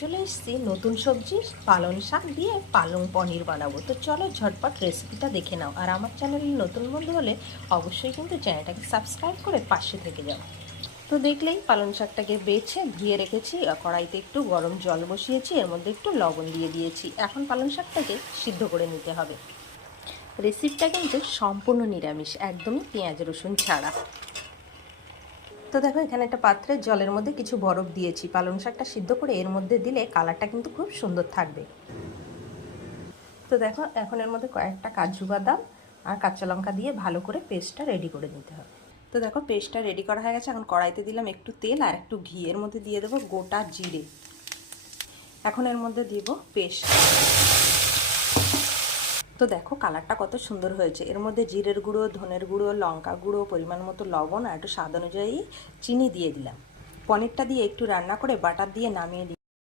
চলে এসেছি নতুন সবজি পালং শাক দিয়ে পালং পনির বানাবো। তো চলো ঝটপট রেসিপিটা দেখে নাও। আর আমার চ্যানেলে নতুন বন্ধু হলে অবশ্যই কিন্তু চ্যানেলটাকে সাবস্ক্রাইব করে পাশে থেকে যাও। তো দেখলেই পালং শাকটাকে বেছে ধুয়ে রেখেছি, কড়াইতে একটু গরম জল বসিয়েছি, এর মধ্যে একটু লবণ দিয়ে দিয়েছি। এখন পালং শাকটাকে সিদ্ধ করে নিতে হবে। রেসিপিটা কিন্তু সম্পূর্ণ নিরামিষ, একদমই পেঁয়াজ রসুন ছাড়া। তো দেখো এখানে একটা পাত্রে জলের মধ্যে কিছু বরফ দিয়েছি। পালং শাকটা সিদ্ধ করে এর মধ্যে দিলে কালারটা কিন্তু খুব সুন্দর থাকবে। তো দেখো এখন এর মধ্যে কয়েকটা কাজু বাদাম আর কাঁচা লঙ্কা দিয়ে ভালো করে পেস্টটা রেডি করে নিতে হবে। তো দেখো পেস্টটা রেডি করা হয়ে গেছে। এখন কড়াইতে দিলাম একটু তেল আর একটু ঘি, এর মধ্যে দিয়ে দেবো গোটা জিরে। এখন এর মধ্যে দিব পেস্ট। তো দেখো কালারটা কত সুন্দর হয়েছে। এর মধ্যে জিরের গুঁড়ো, ধনের গুঁড়ো, লঙ্কা গুঁড়ো, পরিমাণ মতো লবণ আর একটু স্বাদ অনুযায়ী চিনি দিয়ে দিলাম। পনিরটা দিয়ে একটু রান্না করে বাটার দিয়ে নামিয়ে দিই।